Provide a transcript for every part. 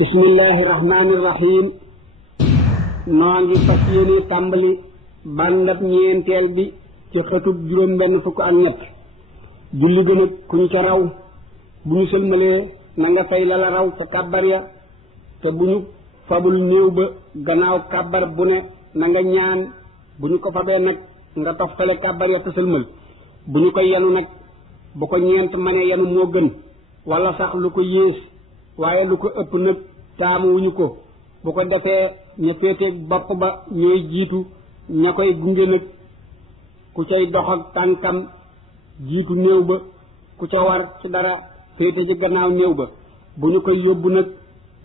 bismillahi rahmaani rahim noo ngi fas yéene tàmbali bàndab ñeenteel bi ci xëtub juróom benn fukk ak ñett julli gën ak ku ñu ca raw bu ñu sëlmalee na nga fay la la raw ca kàbbar ya te bu ñu fabul néew ba gannaaw kàbbar bu ne na nga ñaan bu ñu ko fabee nag nga toftale kàbbar ya te sëlmal bu ñu ko yenu nag bu ko ñeent mane yenu moo gën wala sax lu ko yées waaye lu ko ëpp nag taamuwuñu ko bu ko defee ña féeteeg bopp ba ñooy jiitu ña koy gunge nag ku cay dox ak tànkam jiitu néew ba ku ca war ci dara féete ci gannaaw néew ba bu ñu koy yóbbu nag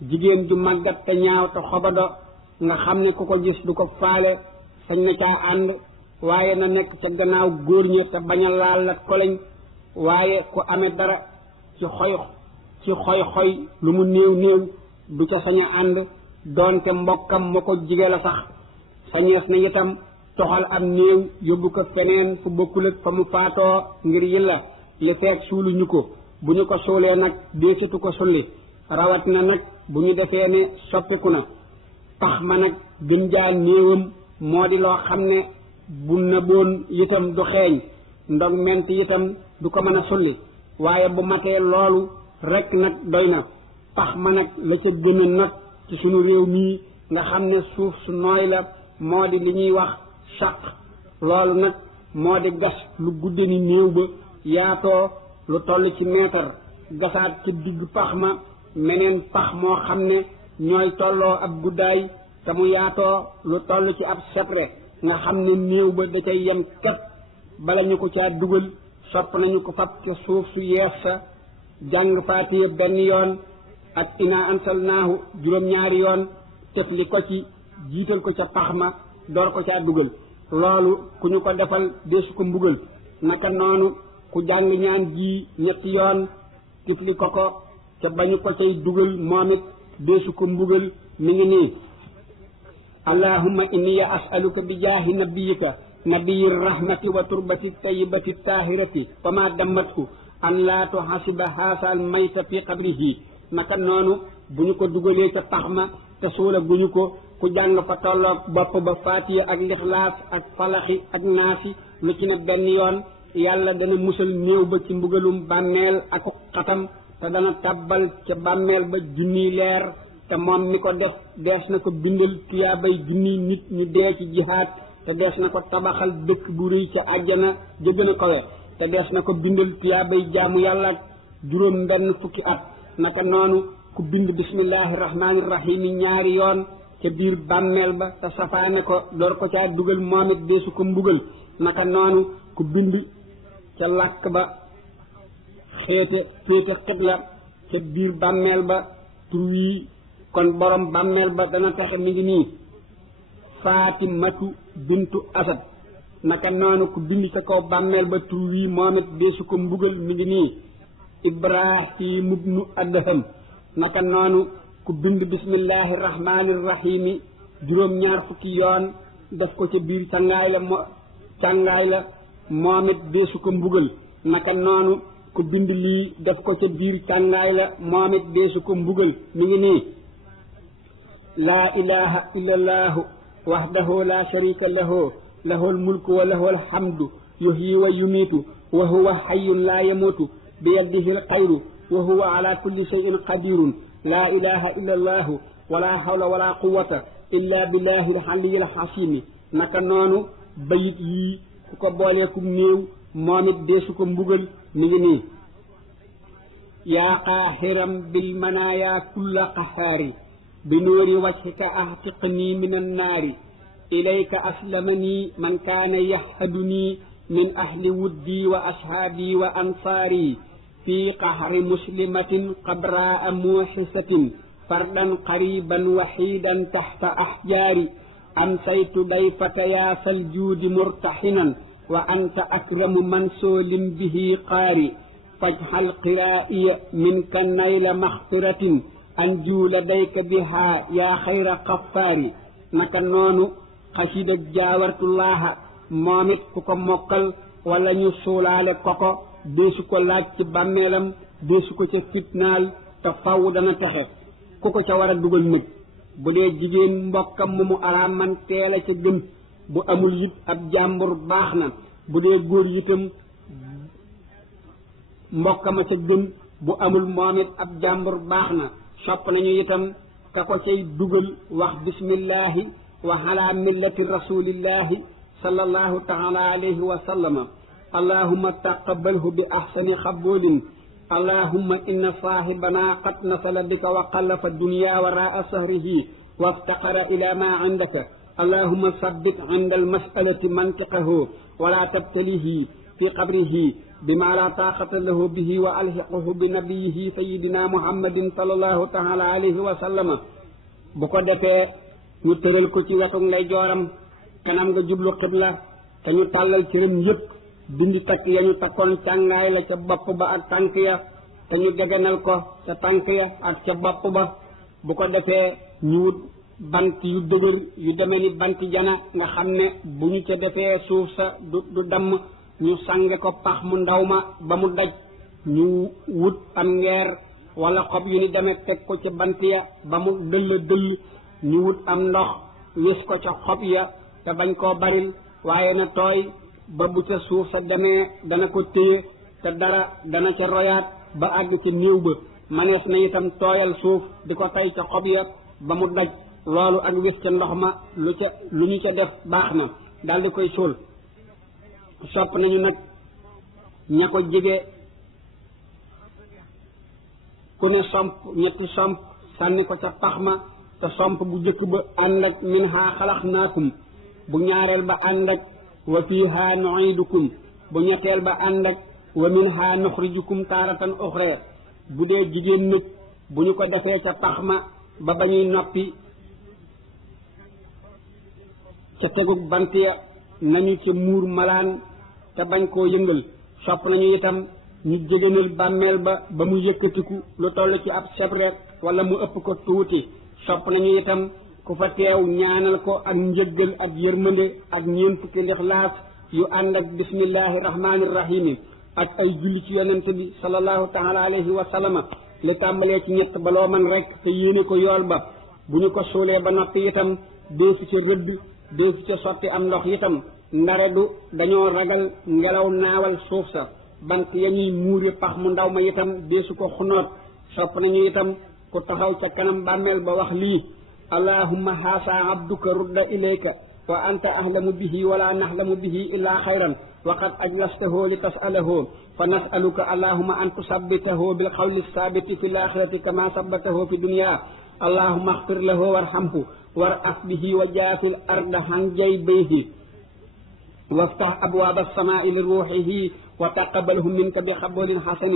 jigéen ju màggat te ñaaw te xobado nga xam ne ku ko gis du ko faale sañ na caa ànd waaye na nekk ca gannaaw góor ña te bañ a laal la koleñ waaye ku amee dara ci xoy lu mu néew du ca sañ a ànd doonte mbokkam ma ko jige la sax sañees na itam toxal am néew yóbbu ko feneen fu bokkul ak fa mu faatoo ngir yilla li feek suuluñu ko bu ñu ko suulee nag deesitu ko sulli rawat na nag bu ñu defee ne soppiku na pax ma nag gën jaa néewam moo di loo xam ne bu nëboon itam du xeeñ ndog ment itam du ko mën a sulli waaye bu matee loolu rekk nag doy na pax ma nag la ca gën a nag ci sunu réew mii nga xam ne suuf su nooy la moo di li ñuy wax sàq loolu nag moo di gas lu gudde ni néew ba yaatoo lu toll ci meetar gasaat ci digg pax ma meneen pax moo xam ne ñooy tolloo ab guddaay te mu yaatoo lu toll ci ab setre nga xam ne néew ba da cay yem kat bala ñu ko caa dugal sopp nañu ko fab ca suuf su yees sa jàng faatiya benn yoon ak ina ansalnaahu juróom-ñaari yoon tefli ko ci jiital ko ca pax ma door ko caa dugal loolu ku ñu ko defal deesu ko mbugal naka noonu ku jàng ñaan ji ñetti yoon tefli ko ca bañu ko cay dugal moom it deesu ko mbugal mi ngi nii allahumma inni as'aluka bi jaahi nabiyika nabiyir rahmati wa turbati tayyibati tahirati wa ma dammatku an laa tuhasiba haasal mayta fi qabrihi naka noonu bu ñu ko dugalee ca pax ma te suula bu ñu ko ku jàng fa tolloog bopp ba faatiya ak lixlaas ak falaxi ak naasi lu ci ne benn yoon yàlla dana musal néew ba ci mbugalum bàmmeel ak xatam te dana tàbbal ca bàmmeel ba junniy leer te moom mi ko def dees na ko bindal tuyaabay junniy nit ñu dee ci jihaad te dees na ko tabaxal dëkk bu rëy ca àjjana ja gën a kawe te dees na ko bindal tuyaabay jaamu yàlla juróom benn fukki at naka noonu ku bind bismillahi rahmaani rahim ñaari yoon ca biir bàmmeel ba te safaane ko door ko caa dugal moom it deesu ko mbugal naka noonu ku bind ca làkk ba féete xibla ca biir bàmmeel ba tur wii kon borom bàmmeel ba dana taxe mi ngi nii Faatimatu bintu Asad naka noonu ku bind ca kaw bàmmeel ba tur wii moom it deesu ko mbugal mi ngi nii Ibrahim ibnu Adham naka noonu ku bind bismillahi rahmaani rahimi juróom-ñaar fukki yoon def ko ca biir càngaay la moom it deesu ko mbugal naka noonu ku bind lii def ko ca biir càngaay la moom it deesu ko mbugal mi ngi nii laa ilaha illallahu wahdahu la sharika lahu lahul mulku wa lahul hamdu yuhyi wa yumiitu wa huwa hayyun la yamuutu bi yadihi alxayru wa huwa ala kulli shay'in qadirun la ilaha illa allahu wala hawla wala quwwata illa billahi aliyyi alxasimi naka noonu bayit yii ku ko booleeku néew moom it deesu ko mbugal mi ngi nii yaa qaahiram bil manaaya kulla qahaari bi nuuri wajhika ahtiqni min annaari ilayka aslamani man kaana yahaduni min ahli wuddi wa ashaabi wa ansaari fi qahri muslimatin qabraa muuxisatin fardan qariban waxidan taxta axjaari amsaytu dayfata yaa saljuudi murtaxinan wa anta akramu mansoolin bihi qaari fajxal qiraa'iya minka nayla maxfiratin anju ladayka biha yaa xayra xafaari naka noonu xasida jaawartullaaha moom it ku ko mokkal wala ñu suulaale koko deesu ko laaj ci bàmmeelam deesu ko ca fitnaal te faw dana texe ku ko ca war a dugal nag bu dee jigéen mbokkam mu araam man teel a ca gën bu amul it ab jàmbur baax na bu dee góor itam mbokkama ca gën bu amul moom it ab jàmbur baax na sopp nañu itam ka ko cay dugal wax bismillahi wa ala millati rasulillahi sallallahu taala alayhi wa sallama allahumma taqabbalhu bi ahsani xaboolin allahumma inna sahibana qad nasala bika wa qallafa dunya waraa sahrihi waftaqara ila ma indaka allahumma sabbit inda almasalati mantiqahu wala tabtalihi fi qabrihi bima la taqata lahu bihi wa alhiqahu bi nabiyihi sayidina muhammadin sallallahu taala alayhi wa sallama bu ko defee ñu tëral ko ci wetu ngay jooram kanam nga jublu xibla te ñu tàllal cëram yépp dindi takk ya ñu takkoon càngaay la ca bopp ba ak tànk ya te ñu deganal ko ca tànk ya ak ca bopp ba bu ko defee ñu wut bant yu dëgër yu demee ni bant jana nga xam ne bu ñu ca defee suuf sa du damm ñu sànge ko pax mu ndaw ma ba mu daj ñu wut am ngeer wala xob yu ni demee teg ko ca bant ya ba mu dëll ñu wut am ndox wis ko ca xob ya te bañ koo baril waaye na tooy ba bu ca suuf sa demee dana ko téye te dara dana ca royaat ba àgg ca néew ba manees na itam tooyal suuf di ko tay ca xob ya ba mu daj loolu ak wis ca ndox ma lu ñu ca def baax na daal di koy suul sopp nañu nag ña ko jege ku ne somp ñetti somp sànni ko ca pax ma te somp bu jëkk ba ànd ak minha xalaqnaakum bu ñaareel ba ànd ak wa fiha nu'idukum bu ñetteel ba ànd ak wa minha nuxrijukum taaratan uxra bu dee jigéen nag bu ñu ko defee ca pax ma ba bañuy noppi ca tegug bant ya nañu ca muur malaan te bañ koo yëngal sopp nañu itam ñu jégénal bàmmeel ba mu yëkkatiku lu toll ci ab sebre wala mu ëpp ko tuuti sopp nañu itam ku fa teew ñaanal ko ak njëggal ak yërmande ak ñeent fukki lixlaas yu ànd ak bismillahi rahmani rahimi ak ay julli ci yonente bi sallallahu taala alayhi wa sallama li tàmbalee ci ñett ba loo man rek te yéene ko yool ba bu ñu ko suulee ba noppi itam deesu ca rëdd deesu ca sotti am ndox itam ndare du dañoo ragal ngelaw naawal suuf sa bant ya ñuy muure pax mu ndaw ma itam deesu ko xunoot sopp nañu itam ku taxaw ca kanam bàmmeel ba wax lii allahumma haasa abduka rudda ilayka wa anta ahlamu bihi wala nahlamu bihi illa xayran wa qad ajlastahu li tasalahu fa nasaluka allahumma an tusabbitahu bil qawli sabiti fi l axirati kama sabbatahu fi dunya allahumma axfir lahu warhamhu war'af bihi wa jaafil arda han jaybayhi وافتح أبواب السماء لروحه وتقبله منك بقبول حسن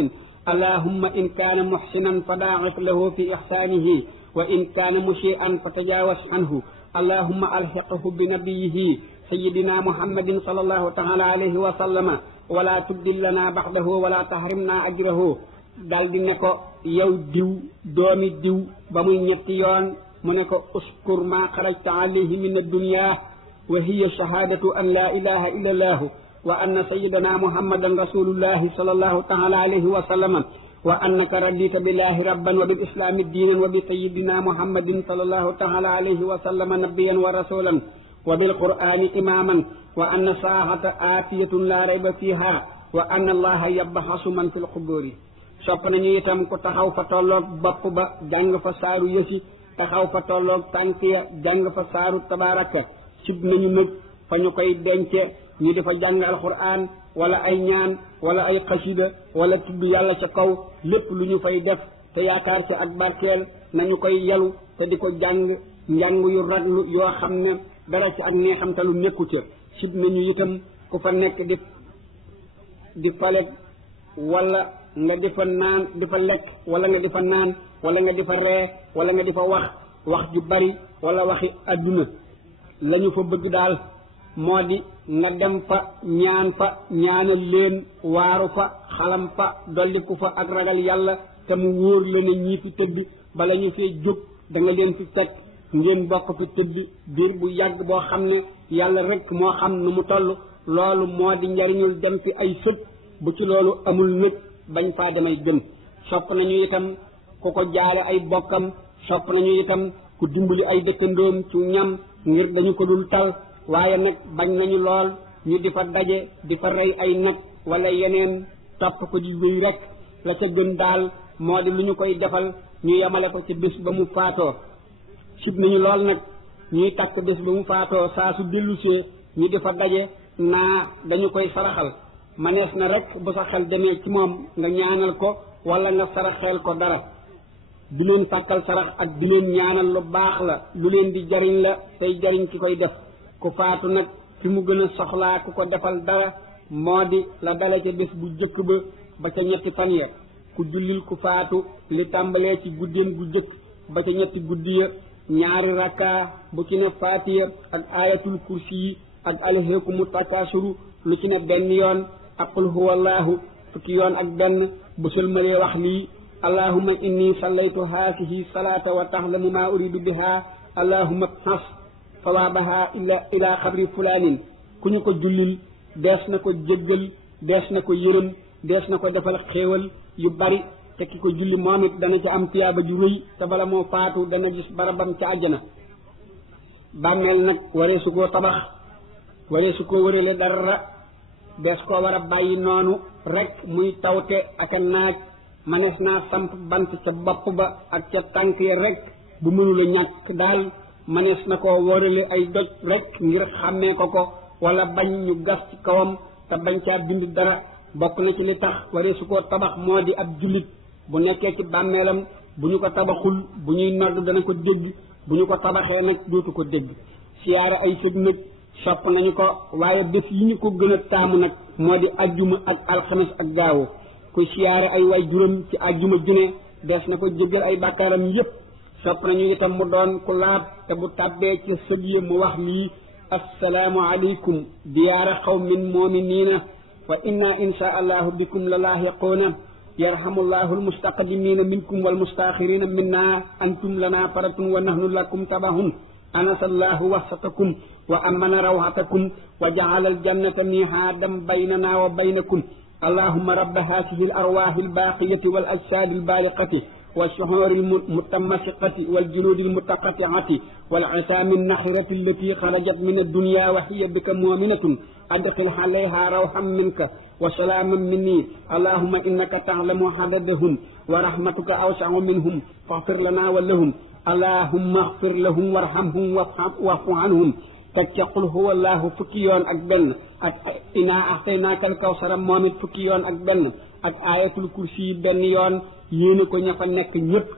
اللهم إن كان محسنا فضاعف له في إحسانه وإن كان مسيئا فتجاوز عنه اللهم ألحقه بنبيه سيدنا محمد صلى الله تعالى عليه وسلم ولا تبدل لنا بعده ولا تحرمنا أجره dal di ne ko yow diw doomi diw ba muy ñetti yoon mu ne ko uskur ma xarajta alayhi min ad-dunya وهي شهادة أن لا إله إلا الله وأن سيدنا محمدا رسول الله صلى الله تعالى عليه وسلم وأنك رضيت بالله ربا وبالإسلام دينا وبسيدنا محمد صلى الله تعالى عليه وسلم نبيا ورسولا وبالقرآن إماما وأن الساعة آتية لا ريب فيها وأن الله يبحث من في القبور sopp nañu itam ku taxaw fa tolloog bopp ba jàng fa saaru yësi taxaw fa tolloog tànk ya jàng fa saaru tabaraka sib nañu nag fa ñu koy dence ñu di fa jàng alquran wala ay ñaan wala ay xasida wala tudd yàlla ca kaw lépp lu ñu fay def te yaakaar ci ak barkeel nañu koy yalu te di ko jàng njàng yu raglu yoo xam ne dara ci ak neexamtalu nekku ca sib nañu itam ku fa nekk di falet wala nga di fa naan di fa lekk wala nga di fa naan wala nga di fa ree wala nga di fa wax ju bari wala waxi adduna lañu fa bëgg daal moo di nga dem fa ñaanal leen waaru fa xalam fa dolliku fa ak ragal yàlla te mu wóor la ne ñii fi tëdd bala ñu fee jóg da nga leen fi fekk ngeen bokk fi tëdd biir bu yàgg boo xam ne yàlla rek moo xam nu mu toll loolu moo di njariñul dem fi ay sët bu ci loolu amul nag bañ faa damay gën sopp nañu itam ku ko jaale ay bokkam sopp nañu itam ku dimbali ay dëkkandoom ci ñam ngir dañu ko dul tal waaye nag bañ nañu lool ñu di fa daje di fa rey ay nag wala yeneen topp ko di wéy rek la ca gën daal moo di lu ñu koy defal ñu yemale ko ci bés ba mu faatoo sib nañu lool nag ñuy takk bés ba mu faatoo saa su dellusee ñu di fa daje naa dañu koy saraxal manees na rek bu sa xel demee ci moom nga ñaanal ko wala nga saraxeel ko dara du leen tàkkal sarax ak di leen ñaanal lu baax la lu leen di jariñ la tey jariñ ki koy def ku faatu nag fi mu gën a soxlaa ku ko defal dara moo di la dale ca bés bu jëkk ba ca ñetti fan ya ku jullil ku faatu li tàmbalee ci guddeem gu jëkk ba ca ñetti guddi ya ñaari rakka bu ci ne faatiya ak ayatul kursi yi ak alhaakumu takaasuru lu ci ne benn yoon ak qul huwallahu fukki yoon ak benn bu sëlmalee wax lii allahumma inni sallaytu haasihi salaata wa taxlamu maa uridu biha allahumma has sawaabaha ila xabri fulaanin ku ñu ko jullil dees na ko jéggal dees na ko yërëm dees na ko defal xéewal yu bari te ki ko julli moom it dana ci am tiyaaba ju rëy te bala moo faatu dana gis barabam ca àjjana bàmmeel nag waree su koo tabax waree su koo wërale dara des koo war a bàyyi noonu rek muy tawte ak a naaj manees naa samp bant ca bopp ba ak ca tànk ya rek bu mënula ñàkk daal manees na koo wërale ay doj rek ngir xàmmee ko wala bañ ñu gas ci kawam te bañ caa bind dara bokk na ci li tax waree su koo tabax moo di ab jullit bu nekkee ci bàmmeelam bu ñu ko tabaxul bu ñuy nodd dana ko dégg bu ñu ko tabaxee nag dootu ko dégg siyaara ay sëg nag sopp nañu ko waaye bés yi ñu ko gën a taamu nag moo di ajjuma ak alxames ak gaawu ku siyaara ay way juróom ci ajjuma june des na ko jéggal ay bàkkaaram yépp sopp nañu itam mu doon ku laab te bu tàbbee ci sëg yi mu wax lii assalaamu aleykum diyaara qawmin mu'miniina wa inna insha allahu bikum la laahiquuna yarhamullahu almustaqdimina minkum walmustaxirina minna antum lana faratun wa nahnu lakum tabahun anasallahu wasatakum wa amana rawhatakum wa jaala aljannata mihaadan baynana wa baynakum allahumma rabba hadihi alarwahi albaqiyati wal ajsadi albaliqati والشعور المتمسقة والجلود المتقطعة والعصام النحرة التي خرجت من الدنيا وهي بك مؤمنة أدخل عليها روحا منك وسلاما مني اللهم إنك تعلم عددهم ورحمتك أوسع منهم فاغفر لنا ولهم اللهم اغفر لهم وارحمهم واعف عنهم تقول هو الله فكيون أكبر إنا أعطيناك الكوثر مومد فكيون أكبر ak ayatul kursi benn yoon yéene ko ña fa nekk ñëpp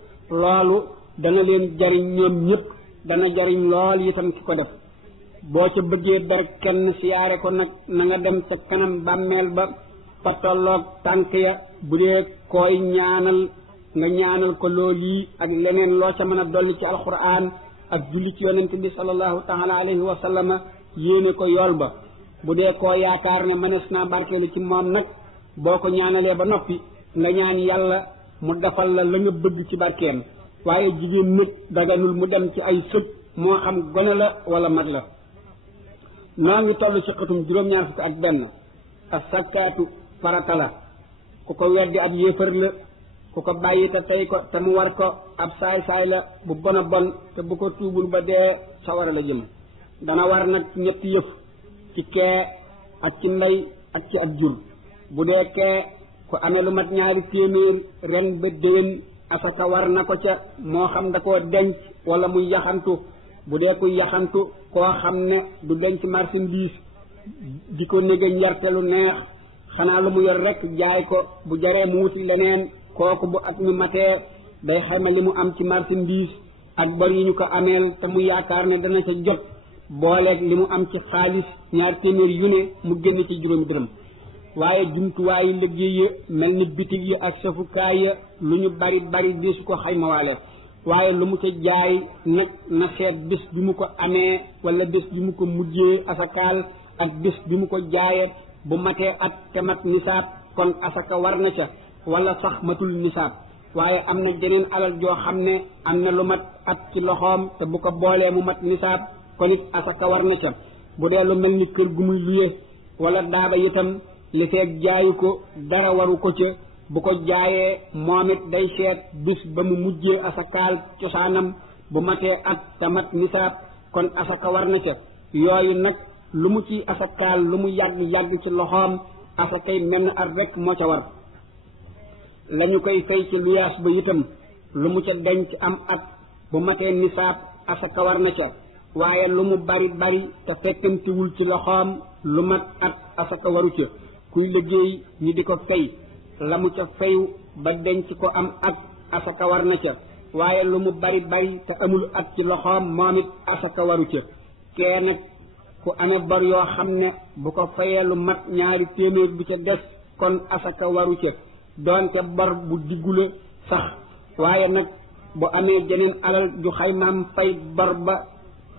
loolu dana leen jariñ ñoom ñëpp dana jariñ lool itam ki ko def boo ca bëggee dara kenn siyaare ko nag na nga dem ca kanam bàmmeel ba fa tolloog tànk ya bu dee koy ñaanal nga ñaanal ko loolu yi ak leneen loo ca mën a dolli ci alquran ak julli ci yonent bi sallallahu taala alayhi wa sallama yéene ko yool ba bu dee koo yaakaar ne mënees naa barkeelu ci moom nag boo ko ñaanalee ba noppi nga ñaan yàlla mu defal la la nga bëgg ci barkeem waaye jigéen nit daganul mu dem ci ay sëg moo xam gone la wala mag la noo ngi toll ci xatum juróom-ñaar fukk ak benn ak sakkaatu farata la ku ko weddi ab yéefar la ku ko bàyyi te tey ko te mu war ko ab saay-saay la bu bon a bon te bu ko tuubul ba dee sawara la jëm dana war nag ñetti yëf ci kee ak ci ndey ak ci ab jur bu dee kee ku amee lu mat ñaari téeméer ren ba déwén asaka war na ko ca moo xam da koo denc wala muy yaxantu bu dee kuy yaxantu koo xam ne du denc marchandise di ko néga njarte lu neex xanaa lu mu yor rek jaay ko bu jaree mu wuti leneen kooku bu at mi matee day xayma li mu am ci marchandise ak bor yi ñu ko ameel te mu yaakaar ne dana ca jot booleeg li mu am ci xaalis ñaar téeméer yu ne mu génn ci juróomi dërëm waaye jumtuwaayu liggéey ya mel ni bitig yi ak safukaay ya lu ñu bari bari di su ko xaymawaale waaye lu mu ca jaay nag na seet bés bi mu ko amee wala bés bi mu ko mujjee asakaal ak bés bi mu ko jaayee bu matee at te mat nisaab kon asaka war na ca wala sax matul nisaab waaye am na jeneen alal joo xam ne am na lu mat at ci loxoom te bu ko boolee mu mat nisaab kon it asaka war na ca bu dee lu mel ni kër gu muy luye wala daaba itam li feeg jaayu ko dara waru ko ca bu ko jaayee moom it day seet bis ba mu mujjee asakaal cosaanam bu matee at tamat nisaab kon asaka war na ca yooyu nag lu mu ci asakaal lu mu yàgg ci loxoom asakay menn at rek moo ca war lañu koy fay ci luyaas ba itam lu mu ca denc am at bu matee nisaab asaka war na ca waaye lu mu bari te fekkantiwul ci loxoom lu mat at asaka waru ca kuy liggéey ñi di ko fay la mu ca fayu ba denc ko am at asaka war na ca waaye lu mu bari te amul at ci loxoom moom it asaka waru ca kee nag ku amee bor yoo xam ne bu ko fayee lu mat ñaari téeméer bu ca des kon asaka waru ca doonte bor bu diggula sax waaye nag bu amee jeneen alal ju xaymaam fay bor ba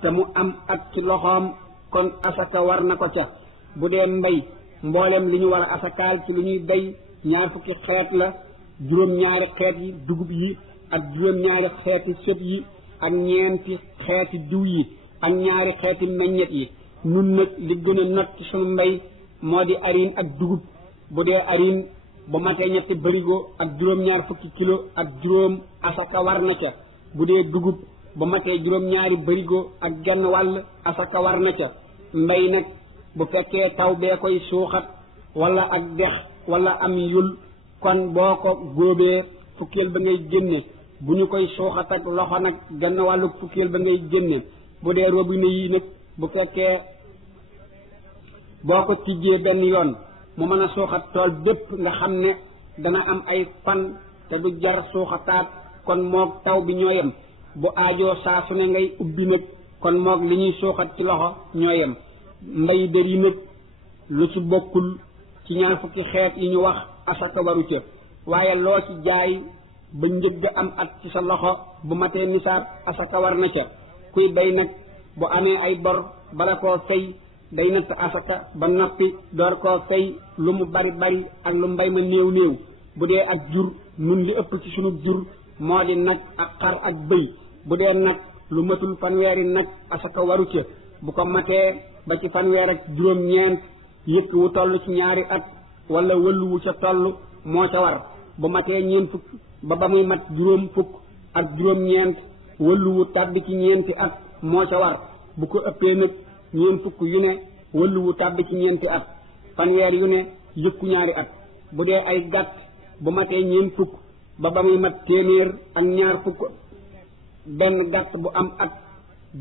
te mu am at ci loxoom kon asaka war na ko ca bu dee mbay mboolem li ñu war a asakaal ci lu ñuy bay 20 xeet la juróom-ñaari xeet yi dugub yi ak juróom-ñaari xeeti sëb yi ak 9 xeeti diw yi ak 2 xeeti meññet yi nun nag li gën a not ci sunu mbay moo di arin ak dugub bu dee arin bu matee 3 barigo ak juróom-ñaar fukki kilo ak juróom asaka war na ca bu dee dugub bu matee juróom-ñaari barigo ak genn wàll asaka war na ca mbay nag bu fekkee taw bee koy suuxat wala ak dex wala am yul kon boo ko góobee fukkeel ba ngay génne bu ñu koy suuxat ak loxo nag genn wàllu fukkeel ba ngay génne bu dee robinet yi nag bu fekkee boo ko tijjee benn yoon mu mën a suuxat tool bépp nga xam ne dana am ay fan te du jar suuxataat kon moog taw bi ñoo yem bu aajoo saa su ne ngay ubbi nag kon moog li ñuy suuxat ci loxo ñoo yem mbay dër yi nag lu ci bokkul ci 20 xeet yi ñu wax asaka waru ca waaye loo ci jaay ba njëgg am at ci sa loxo bu matee nisaab asaka war na ca kuy bay nag bu amee ay bor bala koo fay day natt asaka ba noppi door koo fay lu mu bari ak lu mbay ma néew bu dee ak jur nun li ëpp ci sunu jur moo di nag ak xar ak bëy bu dee nag lu matul fanweeri nag asaka waru ca bu ko matee ba ci fanweer ak juróom-ñeent yëkk wu toll ci 2 at wala wëllu wu ca toll moo ca war bu matee 4 fukk ba muy mat 4 fukk ak juróom-ñeent wëllu wu tàbbi ci 4 at moo ca war bu ko ëppee nag 4 fukk yu ne wëllu wu tàbbi ci 4 at fanweer yu ne yëkku 2 at bu dee ay gàtt bu matee 4 fukk ba muy mat 100 ak 2 fukk benn gàtt bu am at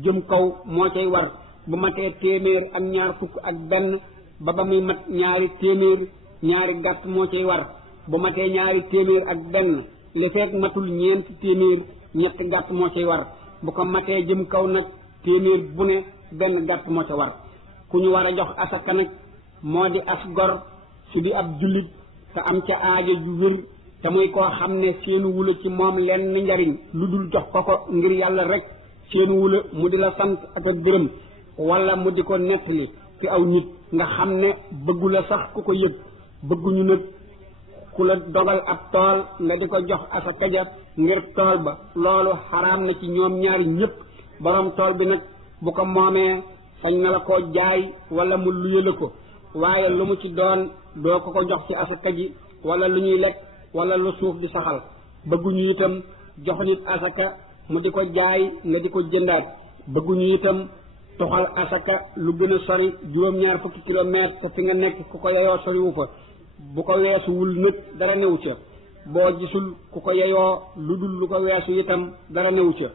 jëm kaw moo cay war bu matee 100 ak 2 fukk ak benn ba muy mat 2 téeméer 2 gàtt moo cay war bu matee 2 téeméer ak benn li fekk matul 4 téeméer 3 gàtt moo cay war bu ko matee jëm kaw nag téeméer bu ne benn gàtt moo ca war ku ñu war a jox asaka nag moo di as gor su di ab jullit te am ca aajo ju wér te muy koo xam ne seenu wula ci moom lenn njariñ lu dul jox ko ngir yàlla rek seenu wula mu di la sant ak ak gërëm wala mu di ko nettali ci aw nit nga xam ne bëggu la sax ku ko yëg bëgguñu nag ku la dogal ab tool nga di ko jox asaka ja ngir tool ba loolu xaraam na ci ñoom ñaari ñëpp borom tool bi nag bu ko moomee sañ na la koo jaay wala mu luye la ko waaye lu mu ci doon doo ko jox ci asaka ji wala lu ñuy lekk wala lu suuf di saxal bëgguñu itam jox nit asaka mu di ko jaay nga di ko jëndaat bëgguñu itam toxal asaka lu gën a sori 2 kilomètre te fi nga nekk ku ko yeyoo soriwu fa bu ko weesuwul nag dara newu ca boo gisul ku ko yeyoo lu dul lu ko weesu itam dara newu ca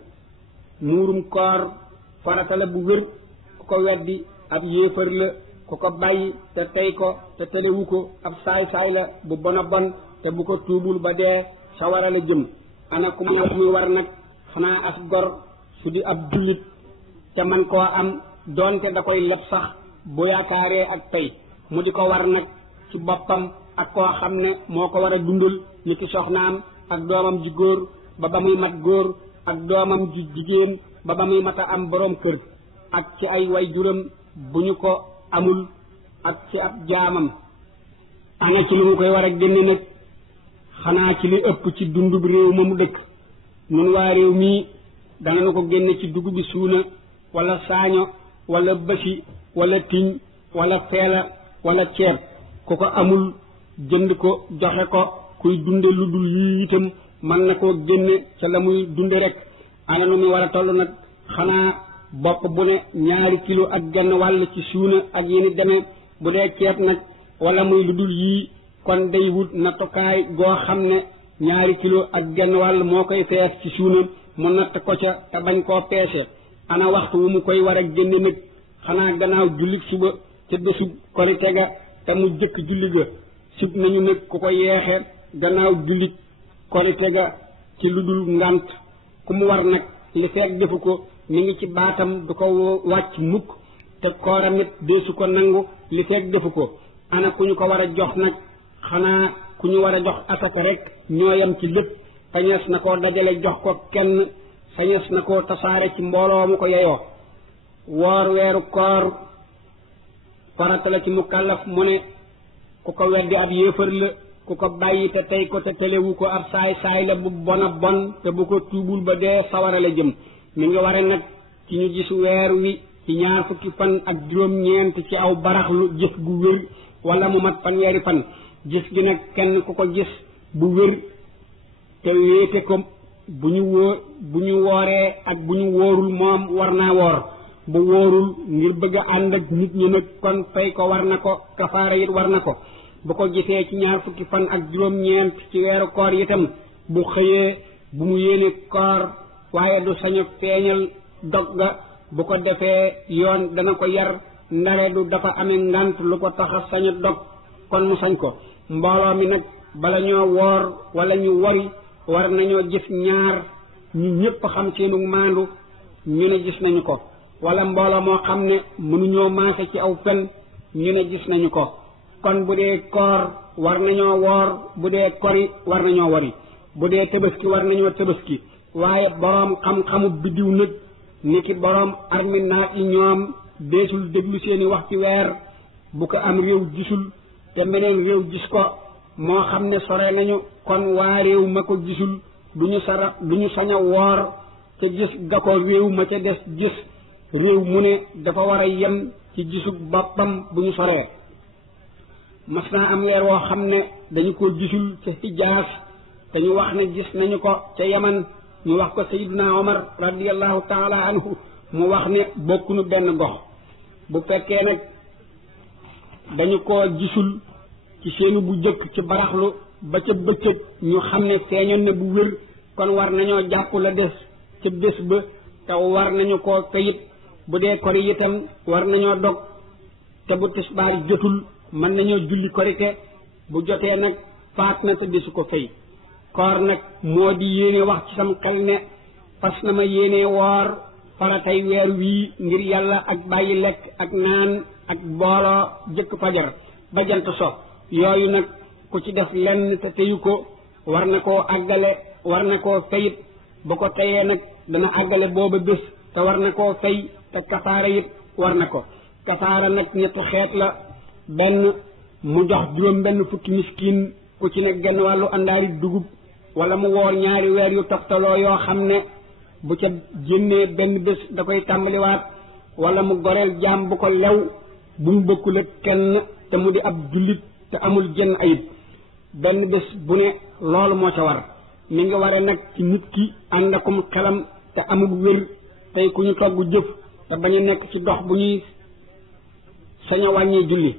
muurum koor farata la bu wér ku ko weddi ab yéefar la ku ko bàyyi te tey ko te telewu ko ab saay-saay la bu bona bon te bu ko tuubul ba dee sawara la jëm ana ku muy war nag xanaa as gor su di ab jullit te man koo am doonte da koy leb sax bu yaakaaree ak tey mu di ko war nag ci boppam ak koo xam ne moo ko war a dundal ni ki soxnaam ak doomam ji góor ba muy mat góor ak doomam ji jigéen ba muy mat a am boroom kër ak ci ay way juram bu ñu ko amul ak ci ab jaamam ana ci lu mu koy war a génne nag xanaa ci li ëpp ci dundub réew ma mu dëkk nun waa réew mii danañu ko génne ci dugub bi suuna wala saaño wala bësi wala tiñ wala feela wala ceeb ku ko amul jënd ko joxe ko kuy dunde lu dul yii itam mën na koo génne ca la muy dunde rek ana nu muy war a toll nag xanaa bopp bu ne 2 kilo ak genn wàll ci suuna ak yéni demee bu dee ceeb nag wala muy lu dul yii kon day wut nattukaay goo xam ne 2 kilo ak genn wàll moo koy fees ci suuna mu natt ko ca te bañ koo peese ana waxtu wu mu koy war a génne nag xanaa gannaaw julli suba ca bésub korite ga te mu jëkk julli ga sib nañu nag ku ko yeexe gannaaw julli korite ga ci lu dul ngant ku mu war nag li feek defu ko mi ngi ci baatam du ko wàcc mukk te kooramit deesu ko nangu li feek defu ko ana ku ñu ko war a jox nag xanaa ku ñu war a jox asaka rek ñooyam ci lépp sañees na koo dajale jox ko kenn sañees na koo tasaare ci mbooloo mu ko yeyoo woor weeru koor farata la ci mukallaf mu ne ku ko weddi ab yéefar la ku ko bàyyi te tey ko te telewu ko ab saay la bu bona bon te bu ko tuubul ba dee sawara la jëm mi ngi ware nag ci ñu gis weer wi ci 2 fukki fan ak juróom-ñeent ci aw baraxlu jëf gu wér wala mu mat fanweeri fan gis gi nag kenn ku ko gis bu wér te wéete ko bu ñu wooree ak bu ñu wóorul moom war naa woor bu wóorul ngir bëgg a ànd ak nit ñi nag kon fay ko war na ko kafaara it war na ko bu ko gisee ci 2 fukki fan ak juróom-ñeent ci weeru koor itam bu xëyee bu mu yéene koor waaye du sañu feeñal dog ga bu ko defee yoon dana ko yar ndare du dafa amee ngant lu ko tax a sañu dog kon mu sañ ko mbooloo mi nag bala ñoo woor wala ñu wori war nañoo gis ñaar ñu ñëpp xam seenu maandu ñu ne gis nañu ko wala mbooloo moo xam ne mënuñoo maase ci aw fen ñu ne gis nañu ko kon bu dee koor war nañoo woor bu dee kori war nañoo wori bu dee tabaski war nañoo tabaski waaye boroom xam-xamu biddiw nag ni ki boroom armi naat yi ñoom deesul déglu seeni wax ci weer bu ko am réew gisul te meneen réew gis ko moo xam ne sore nañu kon waa réew ma ko gisul duñu sañ a woor te gis ga ko réew ma ca des gis réew mu ne dafa war a yem ci gisu boppam bu ñu soree mas naa am weer woo xam ne dañu ko gisul ca Hijaas te ñu wax ne gis nañu ko ca Yaman ñu wax ko Sayyidina Omar radiyallahu taala anhu mu wax ne bokkunu benn gox bu fekkee nag dañu ko gisul ci seenu bu jëkk ci baraxlu ba ca bëccëg ñu xam ne feeñoon ne bu wér kon war nañoo jàpp la des ca bés ba te war nañu ko kayit bu dee kori itam war nañoo dog te bu tisbaar jotul mën nañoo julli korite bu jotee nag faat na te desu ko fay koor nag moo di yéene wax ci sam xel ne fas na ma yéene woor faratay weer wii ngir yàlla ak bàyyi lekk ak naan ak booloo jëkk fajar ba jant so yooyu nag ku ci def lenn te teyu ko war na koo àggale war na koo fayit bu ko teyee nag dana àggale booba bés te war na koo fay te kafaara it war na ko kafaara nag ñetti xeet la benn mu jox 7 fukki miskin ku ci ne genn wàllu àndaari dugub wala mu woor 2 weer yu toftaloo yoo xam ne bu ca génnee benn bés da koy tàmbaliwaat wala mu goreel jaam bu ko lew bu mu bokkul ak kenn te mu di ab jullit te amul jenn ayib benn bés bu ne loolu moo ca war mi ngi ware nag ci nit ki ànd akum xelam te amul wér tey ku ñu togg jëf te bañ a nekk ci dox bu ñuy sañ a wàññi julli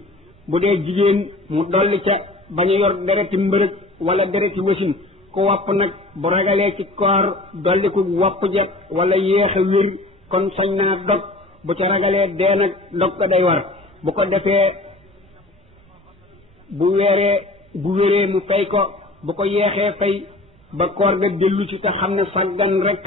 bu dee jigéen mu dolli ca bañ a yor dereti mbërëg wala dereti wasin ku wopp nag bu ragalee ci koor dolli ku wopp ja wala yéex a wér kon sañ naa dog bu ca ragalee dee nag dog ko day war bu ko defee bu wéree mu fay ko bu ko yeexee fay ba koor ga dellu ci te xam ne sàggan rek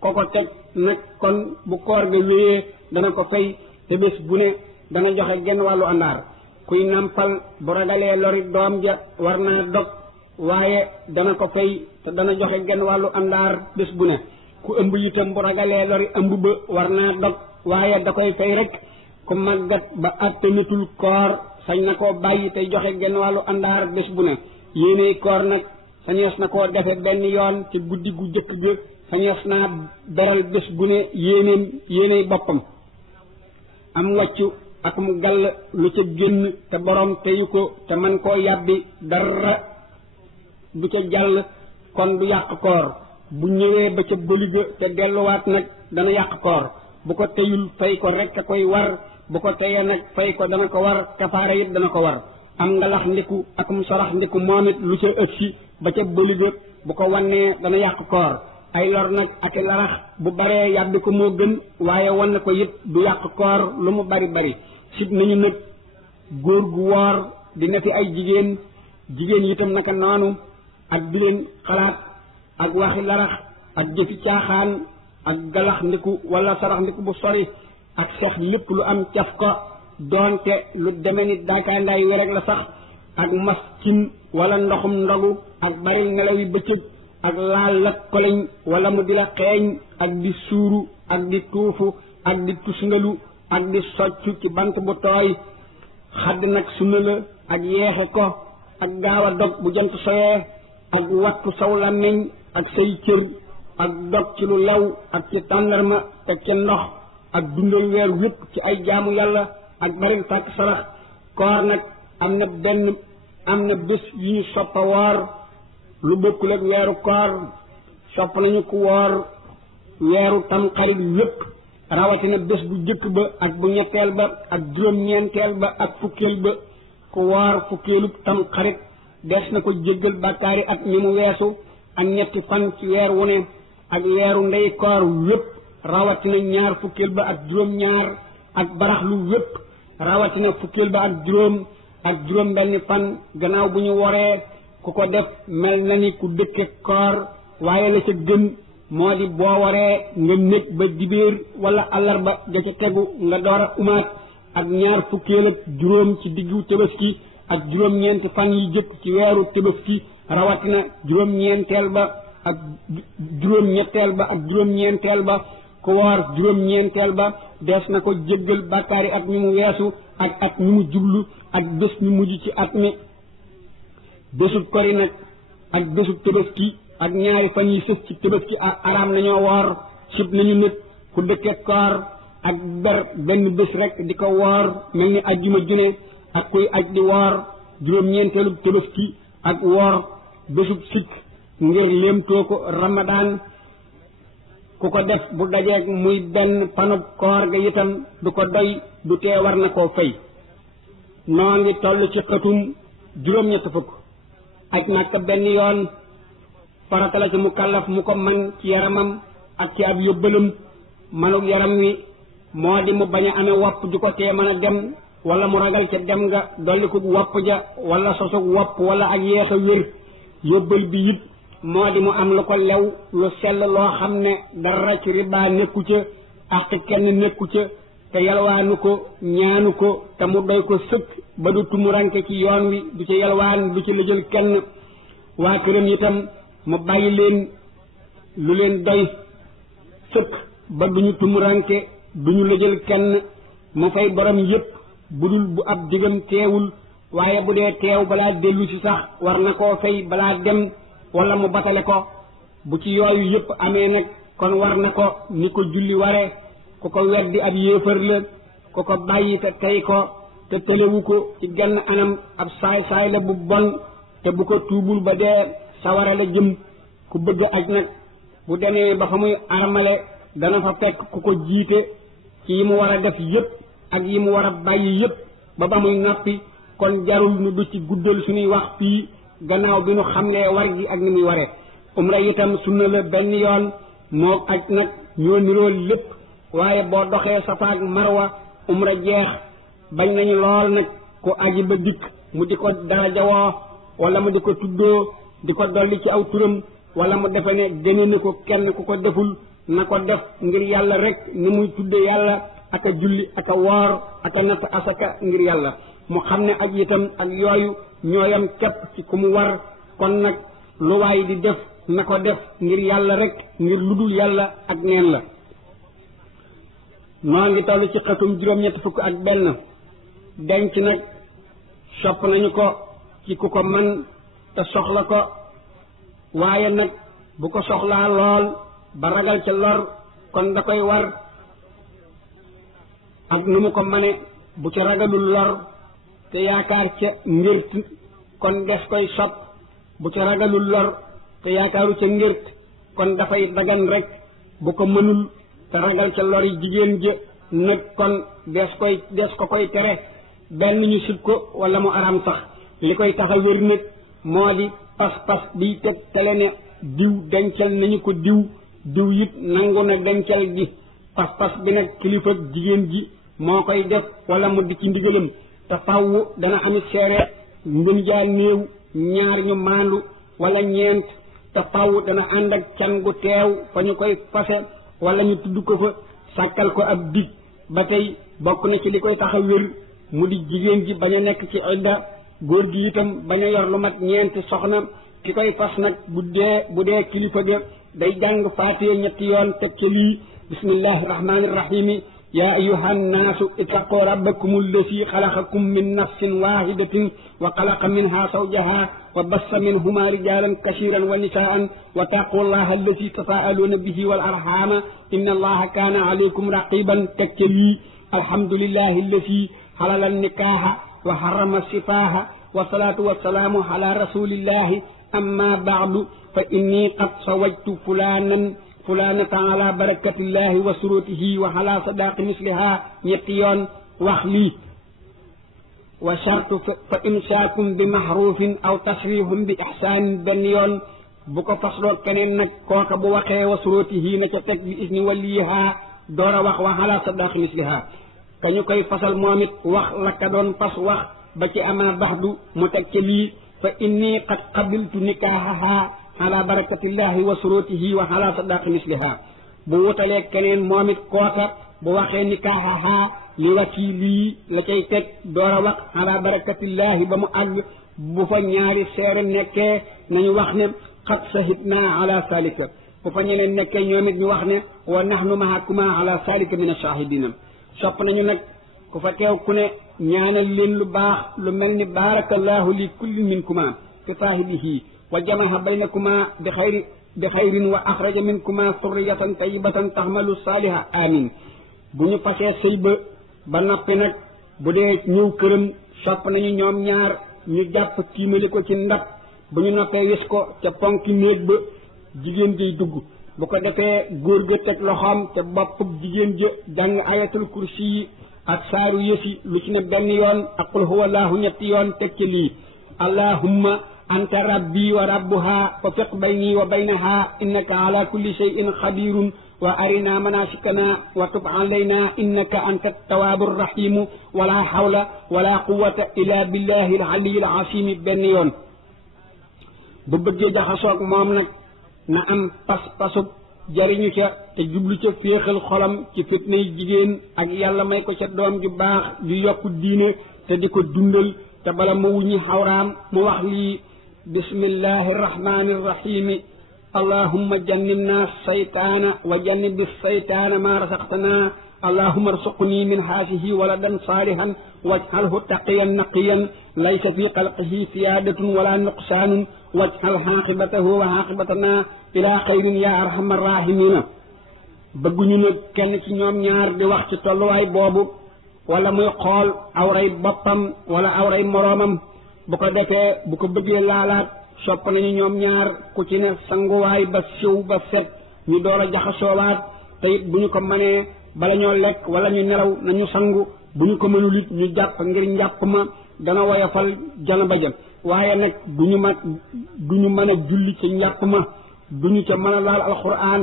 ko teg nag kon bu koor ga wéyee dana ko fay te bés bu ne dana joxe genn wàllu àndaar kuy nampal bu ragalee lori doom ja war naa dog waaye dana ko fay te dana joxe genn wàllu àndaar bés bu ne ku ëmb itam bu ragalee lori ëmb ba war naa dog waaye da koy fay rek ku màggat ba attanatul koor sañ na koo bàyyi tey joxe genn wàllu àndaar bés bu ne yéeney koor nag sañees na koo defe benn yoon ci guddi gu jëkk ga sañees naa beral bés bu ne yéeney boppam am wàccu ak mu gàll lu ca génn te borom teyu ko te man koo yàbbi dara du ca jàll kon du yàq koor bu ñëwee ba ca bëliga te delluwaat nag dana yàq koor bu ko teyul fay ko rek a koy war bu ko teyee nag fay ko dana ko war kafaara it dana ko war am ngalax ndiku akum sorax ndiku moom it lu ca ëgsi ba ca bëliga bu ko wannee dana yàq koor ay lor nag ak larax bu baree yàbbi ko moo gën waaye wan ko it du yàq koor lu mu bari bari sib nañu nag góor gu woor di nefi ay jigéen itam naka noonu ak di leen xalaat ak waxi larax ak jëfi caaxaan ak galax ndiku wala sarax ndiku bu sori ak sax lépp lu am caf ko doonte lu deme ni daakaandaay werek la sax ak mas cin wala ndoxum ndogu ak baril nelaw yi bëccëg ak laal la koleñ wala mu di la xeeñ ak di suuru ak di tuufu ak di tusngalu ak di soccu ci bant bu tooy xadd nag sunna la ak yeexe ko ak gaaw a dog bu jant soyee ak wattu saw làmmiñ ak say cër ak dog ci lu law ak ci tàndarma teg ca ndox ak dundal weer wépp ci ay jaamu yàlla ak baril sàkk sarax koor nag am na bés yu ñu soppa woor lu bokkul ak weeru koor sopp nañu ku woor weeru tamxarit wépp rawatina bés bu jëkk ba ak bu ñetteel ba ak juróom-ñeenteel ba ak fukkeel ba ku woor fukkeelub tamxarit des na ko jéggal bàkkaari at ñi mu weesu ak ñetti fan ci weer wu ne ak weeru ndey koor wépp rawatina ñaar fukkeel ba ak juróom-ñaar ak baraxlu wépp rawatina fukkeel ba ak juróom benn fan gannaaw bu ñu woree ku ko def mel na ni ku dëkke koor waaye la ca gën moo di boo waree nga nekk ba dibéer wala àllarba da ca tegu nga door a umaat ak ñaar fukkeel ak juróom ci diggu Tabaski ak juróom-ñeenti fan yi jëkk ci weeru Tabaski rawatina juróom-ñeenteel ba ak juróom-ñetteel ba ak juróom-ñeenteel ba ku woor juróom-ñeenteel ba des na ko jéggal bàkkaari at mi mu weesu ak at mi mu jublu ak bés ñu mujj ci at mi bésub kori nag ak bésub Tabaski ak ñaari fan yi sës ci Tabaski ak araam nañoo woor sib nañu nit ku dëkke koor ak ber benn bés rek di ko woor mel ni ajjuma june ak kuy aj di woor juróom-ñeenteelub Tabaski ak woor bésub sikk ngir léemtoo ko Ramadan ku ko def bu dajeeg muy benn panub koor ga itam du ko doy du tee war na koo fay noo ngi toll ci xëtum juróom-ñett fukk aj Makka benn yoon farata la ci mu kàllaf mu ko man ci yaramam ak ci ab yóbbalam manug yaram wi moo di mu bañ a amee wopp ju ko tee mën a dem wala mu ragal ca dem nga dolli ko wopp ja wala sosug wopp wala ak yeex a wér yóbbal bi it moo di mu am lu ko lew lu sell loo xam ne dara ci riba nekku ca ak kenn nekku ca te yalwaanu ko ñaanu ko te mu doy ko sëkk ba du tumuranke ci yoon wi du ci yalwaan du ci lëjal kenn waa këram itam mu bàyyi leen lu leen doy sëkk ba duñu tumuranke duñu lëjal kenn mu fay borom yépp budul bu ab digam teewul waaye bu dee teew balaa dellu si sax war na koo fay balaa dem wala mu batale ko bu ci yooyu yépp amee nag kon war na ko ni ko julli ware ku ko weddi ab yéefar la ku ko bàyyi te tey ko te tëlewu ko ci genn anam ab saay-saay la bu bon te bu ko tuubul ba dee sawara la jëm ku bëgg aj nag bu demee ba fa muy armale dana fa fekk ku ko jiite ci yi mu war a def yépp ak yi mu war a bàyyi yépp ba ba muy noppi kon jarul nu du ci guddal suñuy wax fii gannaaw bi nu xamlee war gi ak ni muy waree umra itam sunna la benn yoon moo aj nag ñoo niroo lépp waaye boo doxee Safa ak Marwa umra jeex bañ nañu lool nag ku aji ba dikk mu di ko darajawoo wala mu di ko tuddoo di ko dolli ci aw turam wala mu defe ne gëne na ko kenn ku ko deful na ko def ngir yàlla rek ni muy tudde yàlla aka julli aka woor aka natt asaka ngir yàlla mu xam ne aj itam ak yooyu ñooyam képp ci ku mu war kon nag lu waay di def na ko def ngir yàlla rek ngir ludul yàlla ak neen la noo ngi toll ci xatum juróom-ñett fukk ak benn denc nag sopp nañu ko ci ku ko man te soxla ko waaye nag bu ko soxlaa lool ba ragal ca lor kon da koy war ak nu mu ko mane bu ca ragalul lor te yaakaar ca ngir kon des koy sopp bu ca ragalul lor te yaakaaru ca ngërt kon dafay dagan rek bu ko mënul te ragal ca lori jigéen ja nag kon des ko koy tere benn ñu sib ko wala mu aram sax li koy tax a wér nag moo di pas-pas biy teg tele ne diw dencal nañu ko diw it nangu na dencal gi pas-pas bi nag kilifa jigéen ji moo koy def wala mu di ci ndigalam te faww dana amit seere ngën jaa néew ñaar ñu maandu wala ñeent te faww dana ànd ak can gu teew fa ñu koy fase wala ñu tudd ko fa sàkkal ko ab dig ba tey bokk na ci li koy tax a wér mu di jigéen ji bañ a nekk ci idda góor gi itam bañ a yor lu mat ñeenti soxna ki koy fas nag bu dee kilifa ga day jàng faatiha ñetti yoon teg ca lii bismillahi rahmani rahimi ya ayuha nnaasu ittaqu rabbakum alladi xalaqakum min nafsin wahidatin wa xalaqa minha zawjaha wa bassa minhuma rijalan kasiran wa nisaan wa taqu allaha alladi tasaaluuna bihi wal arhama inna allaha kaana alaykum raqiban teg ca lii alhamdulillahi alladi xalala nikaaha wa harrama sifaaha wa salaatu wa salaamu ala rasulillahi amma baadu fa inni qad sawajtu fulanata ala barakatillahi wa surutihi wa ala sadaqi misliha ñetti yoon wax lii wa shartu fa imsaakum bi mahrufin aw tasrihum bi ihsaanin benn yoon bu ko fasloo keneen nag kooka bu waxee wa surutihi na ca teg bi isni waliha door a wax wa ala sadaqi misliha kañu koy fasal moom it wax la ka doon fas wax ba ci ama baxdu mu teg ca lii fa inni qad qabiltu nikaahaha ala barakatillahi wa surutihi wa ala sadaqi misliha bu wutalee keneen moom it kooka bu waxee nikaahaha li wakili la cay teg door a wax ala barakatillahi ba mu àgg bu fa ñaari seere nekkee nañu wax ne qad sahidna ala salika bu fa ñeneen nekkee ñoom it ñu wax ne wa nahnu mahakuma ala salika min ashahidina sopp nañu nag ku fa teew ku ne ñaanal leen lu baax lu mel ni barakallahu li kulli minkuma fi saahibihi wa jamaha baynakuma bi xayrin wa axraja minkuma surriyatan tayyibatan taxmalu saaliha amin bu ñu fasee sëy ba noppi nag bu dee ñëw këram sopp nañu ñoom ñaar ñu jàpp tiimali ko ci ndab bu ñu noppee wis ko ca ponki néeg ba jigéen jay dugg bu ko defee góor ga teg loxoom te bopp jigéen ja jàng ayatul kursi yi ak saaru yësi lu ci ne benn yoon ak qul huwa allahu ñetti yoon teg ca lii allahumma anta rabbi wa rabbuha fa fiq bayni wa baynaha innaka ala kulli shay'in xabirun wa arina manasikana wa tub alayna innaka anta tawaabu rahimu wala hawla wala quwata illa billahi al-ali al-azim benn yoon bu bëggee jaxasoog moom nag na am pas-pasub jariñu ca te jublu ca féexal xolam ci fitnay jigéen ak yàlla may ko ca doom ju baax ju yokku diine te di ko dundal te bala ma wuññi xawraam mu wax lii bismillahi irrahmani irrahimi allahumma jannibna saytaana wa jannibi saytaana ma rasaqtana allahumma arsuqni min haasihi waladan saalihan waj'alhu taqiyan naqiyan laysa fi xalqihi siyaadatun wala nuqsaanun waj'al xaaqibatahu wa xaaqibatana ila xayrin ya arhamar rahimina bëgguñu nag kenn ci ñoom ñaar di wax ci tolluwaay boobu wala muy xool awray boppam wala awray moroomam bu ko defee bu ko bëggee laalaat sopp nañu ñoom ñaar ku ci ne sanguwaay ba siw ba set ñu door a jaxasoowaat te it bu ñu ko mënee bala ñoo lekk wala ñu nelaw nañu sangu bu ñu ko mënul it ñu jàpp ngir njàpp ma dana woyofal janaba ja waaye nag du ñu mën a julli ci njàpp ma du ñu ca mën a laal alquran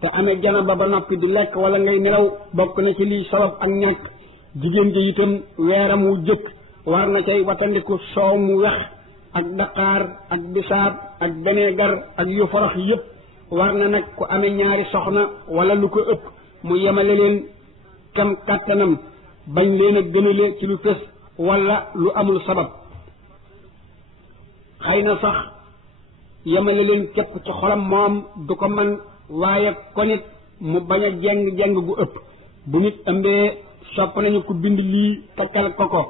te amee janaba ba noppi di lekk wala ngay nelaw bokk na ci lii sabab ak ñàkk jigéen ja itam weeram wu jëkk war na cay watandiku soow mu wex ak daqaar ak bisaab ak beneegar ak yu forox yépp war na nag ku amee ñaari soxna wala lu ko ëpp mu yemale leen kam kàttanam bañ leen a gënale ci lu fës wala lu amul sabab xëy na sax yemale leen képp ci xolam moom du ko man waaye konit mu bañ a jeng gu ëpp bu nit ëmbee sopp nañu ku bind lii takkal ko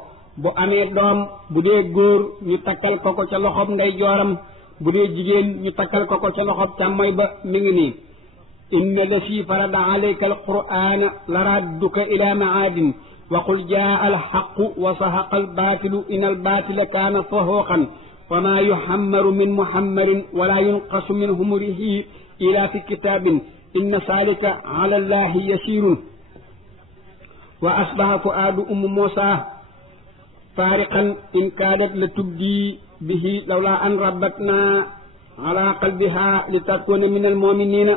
bu amee doom bu dee góor ñu takkal ko ca loxob ndey jooram bu dee jigéen ñu takkal ko ca loxob càmmoy ba mi ngi nii inna lasi farada alayka alqur'ana la radduka ila maadin wa qul jaa alxaqu wa sahaqa albaatilu in albaatila kaana sahuqan wa maa yuhammaru min muhammarin wala yunqasu min humurihi ila fi kitabin inna salika ala allahi yasirun wa asbaha fuaadu Muusa faariqan in kaadat la tubdi bihi lawla an rabbatna ala qalbiha li takuna min almuminina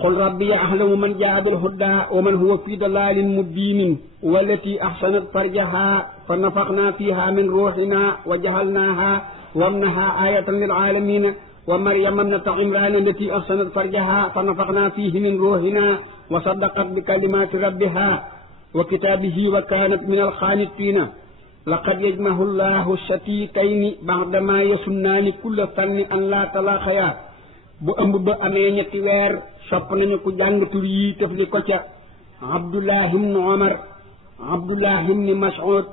qul rabbi a'lamu man jaa bil huda wa man huwa fi dalalin mubinin wallati ahsanat farjaha fa nafakhna fiha min ruhina wa jahalnaha wamnaha ayatan lil alamin wa maryama ibnata imran allati ahsanat farjaha fa nafakhna fihi min ruhina wa saddaqat bi kalimati rabbiha wa kitabihi wa kanat min al khanitina laqad yajmahu Allahu shatitayni ba'da ma yasunnaani kulla fanni an la talaxaya bu ëmb ba amee ñetti weer sopp nañu ku jàng tur yi tëfli ko ca Abdullah ibn Omar Abdullah ibn Mas'ud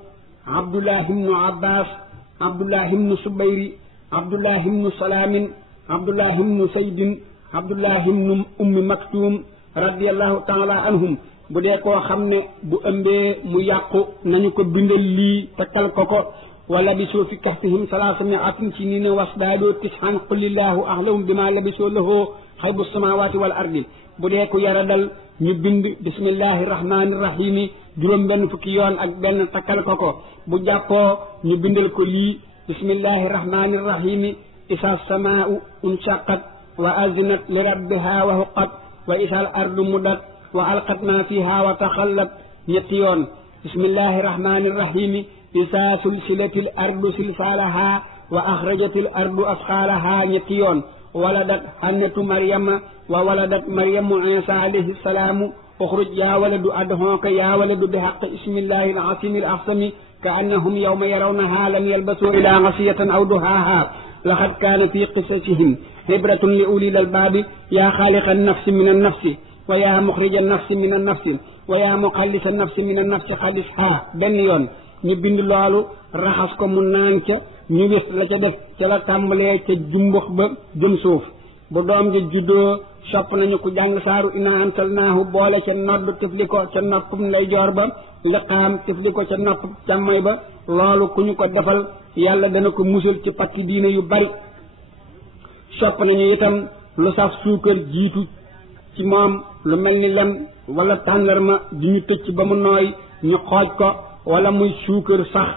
Abdullah ibn Abbas Abdullah ibn Subayri Abdullah ibn Salamin Abdullah ibn Saydin Abdullah ibn Ummi Maktum radiyallahu taala anhum bu dee koo xam ne bu ëmbee mu yàqu nañu ko bindal lii takkal ko wala bisoo fi kahfihim salaasa mi'atin sinina wasdaadoo tis'an qulillahu a'lamu bima labisoo lahu xaybu samawati wal ardi bu dee ku yara dal ñu bind bismillahi rahmani rahimi juróom benn fukki yoon ak benn takkal ko bu jàppoo ñu bindal ko lii bismillahi rahmani rahimi isa samaa'u unshaqqat wa azinat li rabbiha wa huqqat wa isa al ardu muddat wa alqat ma fiha wa taxallat ñetti yoon bismillahi rahmani rahimi isa sulsilatil ardu silsalaha wa axrajatil ardu asqalaha ñetti yoon waladat hannatu maryama wa waladat maryamu isa alayhi salaamu uxruj yaa waladu adhonka yaa waladu bi haqq ismillahi al asimi al ahsami ka annahum yawma yarawnaha lam yalbasu ila ngasiyatan aw duhaha laqad kaana fi qisasihim ibratun li ulil albaabi yaa xaaliqa nafsi min annafsi wa yaa muxrija nafsi min annafsi wa yaa muxallisa nafsi min annafsi xalisha benn yoon ñu bind loolu raxas ko mu naan ca ñu wis la ca def ca la tàmbalee ca jumbux ba jëm suuf bu doom ja juddoo sopp nañu ku jàng saaru inna ansalnaahu boole ca nodd tifli ko ca noppum ndeyjoor ba liqaam tifli ko ca nopp càmmoy ba loolu ku ñu ko defal yàlla dana ko musal ci patti diine yu bari sopp nañu itam lu saf suukar jiitu ci moom lu mel ni lem wala tàndarma di ñu tëcc ba mu nooy ñu xooj ko wala muy suukar sax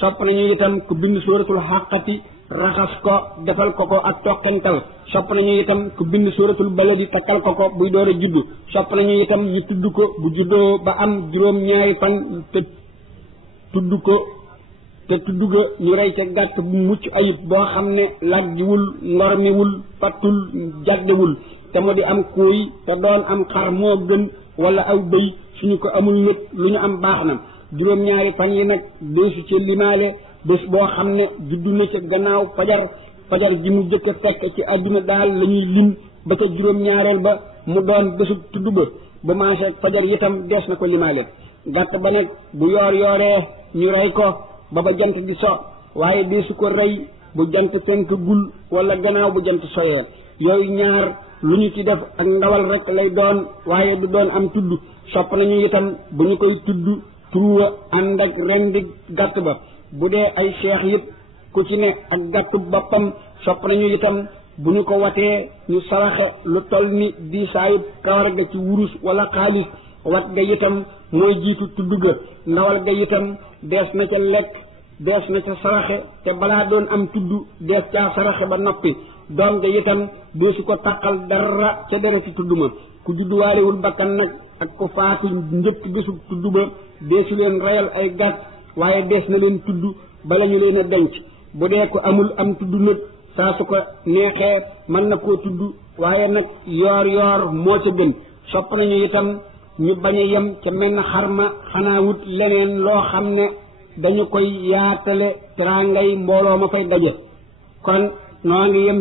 sopp nañu itam ku bind suratul xaqati raxas ko defal ko ak toqental sopp nañu itam ku bind suratul baladi takkal ko buy door a juddu sopp nañu itam ñu tudd ko bu juddoo ba am juróom-ñaari fan te tudd ko te tudd ga ñu rey ca gàtt bu mucc ayib boo xam ne laggiwul ngormiwul pattul jaddewul te mu di am kuuy te doon am xar moo gën wala aw bëy suñu ko amul nit lu ñu am baax na juróom-ñaari fan yi nag deesu ca limaale bés boo xam ne juddu na ca gannaaw fajar ji mu jëkk a fekk ci àdduna daal la ñuy lim ba ca juróom-ñaareel ba mu doon bésu tudd ba maase fajar itam dees na ko limaale gàtt ba nag bu yooree ñu rey ko ba jant di so waaye deesu ko rey bu jant fenk gul wala gannaaw bu jant soyee yooyu ñaar lu ñu ci def ak ndawal rek lay doon waaye du doon am tudd sopp nañu itam bu ñu koy tudd turuwa ànd ak rendi gàtt ba bu dee ay cheikh yëpp ku ci ne ak gàttu boppam sopp nañu itam bu ñu ko watee ñu saraxe lu toll ni di saayub kawar ga ci wurus wala xaalis wat ga itam mooy jiitu tudd ga ndawal ga itam dees na ca lekk dees na ca saraxe te balaa doon am tudd dees caa saraxe ba noppi doom ga itam deesu ko taqal dara ca dara ci tudd ma ku judduwaalewul bakkan nag ak ko faatu njëkk bésu tudd ba deesu leen reyal ay gàtt waaye dees na leen tudd bala ñu leen a denc bu dee ko amul am tudd nag saa su ko neexee mën na koo tudd waaye nag yoor moo ca gën sopp nañu itam ñu bañ a yem ca mel na xarma xanaa wut leneen loo xam ne dañu koy yaatale teraangay mbooloo ma fay daje kon noo ngi yem